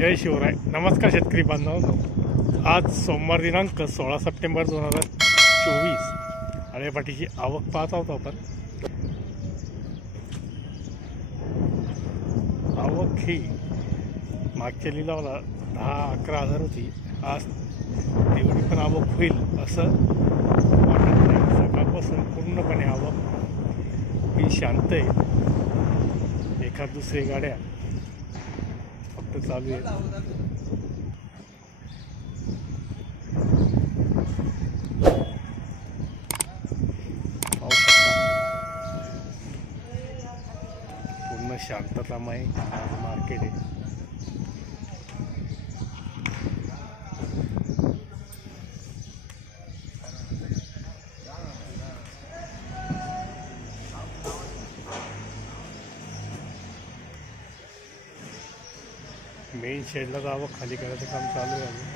जय शिवराय. नमस्कार शेतकरी बांधवांनो. आज सोमवार दिनांक 16 सप्टेंबर 2024. आळेपाटीची आवक पाहत आहोत आपण. आवक ही मागच्या लिलावाला 10-11 हजार होती. आज तेवढी पण आवक होईल असं वाटत नाही. सकाळपासून पूर्णपणे आवक ही शांत आहे. एखाद दुसरी गाड्या फक्त चालू आहेत. पाहू शकता पूर्ण शांततामय मार्केट आहे. मेन शेडला जावं, खाली करायचं काम चालू आहे.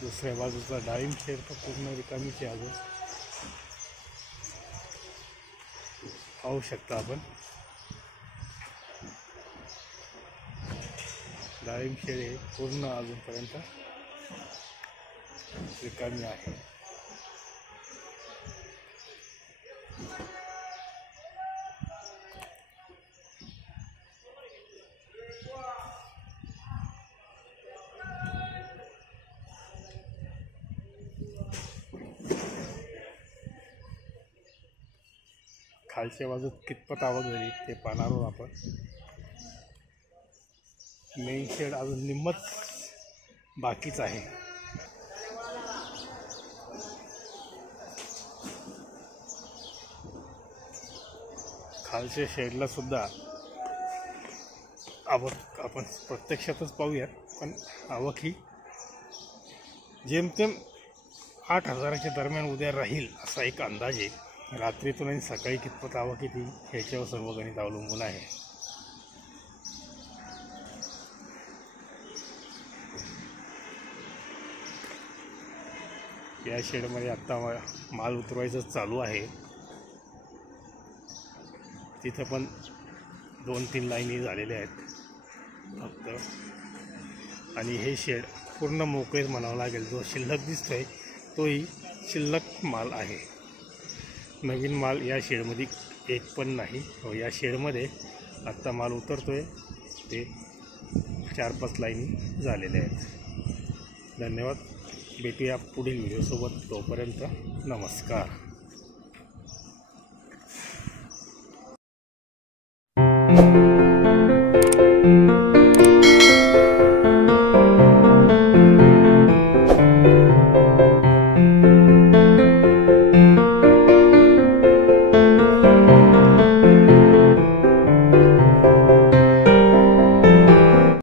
दुसऱ्या बाजूचा डाळिंब शेड तर पूर्ण रिकामीच आहे. अजून पाहू शकता आपण डाळिंब शेड हे पूर्ण अजूनपर्यंत रिकामी आहे. खालच्या बाजूत कितपत आवक झाली ते पाहणार आहोत आपण. मेन शेड अजून निम्मच बाकीच आहे. खालच्या शेडला सुद्धा आवक आपण प्रत्यक्षातच पाहूयात. पण आवक ही जेमतेम 8,000च्या दरम्यान उद्या राहील असा एक अंदाज आहे. रात्रीतून आणि सकाळी कितपत आवक येते ह्याच्यावर सर्व गणित अवलंबून आहे. या शेडमध्ये आत्ता माल उतरवायचं चालू आहे. तिथं पण 2-3 लाईनी झालेल्या आहेत फक्त. आणि हे शेड पूर्ण मोकळेच म्हणावं लागेल. जो शिल्लक दिसतोय तोही शिल्लक माल आहे. नवीन माल या शेडमध्ये एक पण नाही. या शेडमध्ये आत्ता माल उतरतोय ते 4-5 लाईनी झालेल्या आहेत. धन्यवाद. भेटूया पुढील व्हिडिओसोबत. तोपर्यंत नमस्कार.